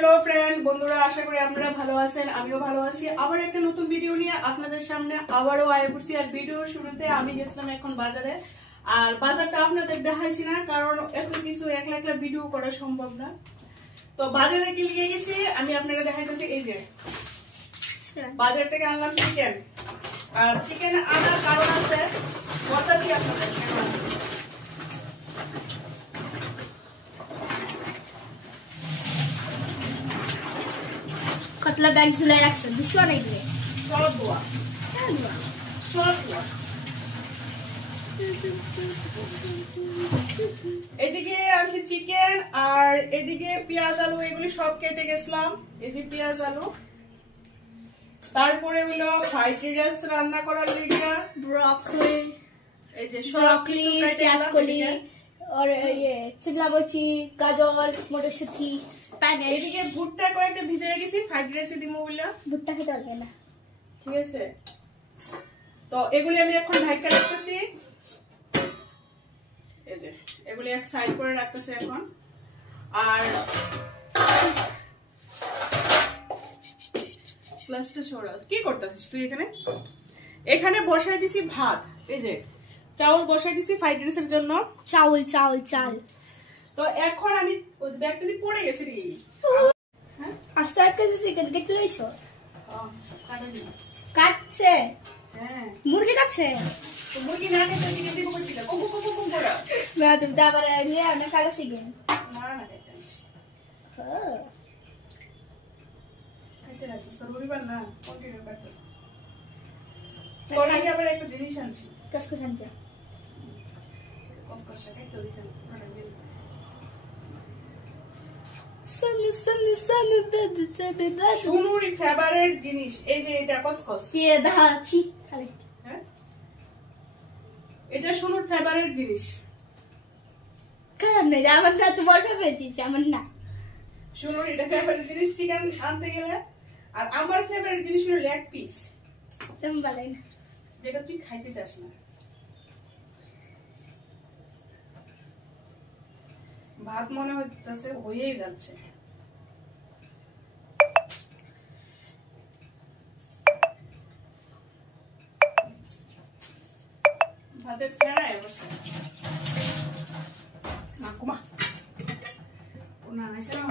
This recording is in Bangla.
হ্যালো ফ্রেন্ড বন্ধুরা, আশা করি আপনারা ভালো আছেন, আমিও ভালো আছি। আবার একটা নতুন ভিডিও নিয়ে আপনাদের সামনে আবারও আয় করছি। আর ভিডিও শুরুতে আমি গেছিলাম এখন বাজারে, আর বাজারটা আপনাদের দেখাইছি না, কারণ এত কিছু একলা একলা ভিডিও করা সম্ভব না। তো বাজারে কি নিয়ে গেছি আমি আপনারা দেখাইতেছি। এই যে বাজার থেকে আনলাম চিকেন, আর চিকেন আনার কারণ আছে, বলতেছি আপনাদের। কতলা ব্যাগ ঝুলাই রাখছেন দুশো নাই দিয়ে সব দোয়া সব দোয়া। এদিকে আছে চিকেন, আর এদিকে পেঁয়াজ আলু, এগুলি সব কেটে গেছিলাম। এই যে পেঁয়াজ আলু, তারপরে হলো ফ্রাইড রাইস রান্না করার লিগে ব্রকলি, এই যে ব্রকলি, পেঁয়াজ কলি, और ये शिमला मिर्ची, गाजर, মটরশুঁটি, স্প্যানিশ। এদিকে ভুট্টা কয়েকটা ভিজিয়ে গেছি, ফ্রাইড রাইসে দিমু বলে। ভুট্টা খেতে পারবে না, ঠিক আছে। তো এগুলি আমি এখন ঢাকা রাখতেছি। এই যে এগুলি এক সাইড করে রাখতেছি এখন। আর প্লাসটা সরা কি করতেছিস তুই এখানে? এখানে বসাই দিছি ভাত, এই যে চাউল বসাই দিছি ফ্রাইড রাইসের জন্য। চাউল চাউল চাল। তো এখন আমি ওই ব্যাগটা দিয়ে পড়ে গেছি রে। হ্যাঁ আস্তে আস্তে চিকেন কেটে লইছো? কাটনি কাটছে? হ্যাঁ মুরগি কাটছে? মুরগি না কেটে চিকেন দিয়ে বসিলা কুকু কুকু কুকু করে না তুমি তো আবার নিয়ে আনা কাটা চিকেন না না কেটে কেটে আছে সরবরিবার না কন্টিনিউ করতেছ। তোর আগে আবার একটা জিনিস আনছি। কাজ করতে সুনুর ফেভারিট জিনিস, এই যে এটা কসকস। হ্যাঁ এটা সুনুর ফেভারিট জিনিস। কারণ আমার না তোমার ফেভারিট জিনিস, আমার না। সুনুর এটা ফেভারিট জিনিস চিকেন আনতে গেলে, আর আমার ফেভারিট জিনিস হলো লেগ পিস। তুমি বলে না যেটা তুই খাইতে চাস না। ভাত মনে হচ্ছে হয়েই যাচ্ছে। ভাতের ফেরাই অবশ্যই মাকুমা ওনা এসে না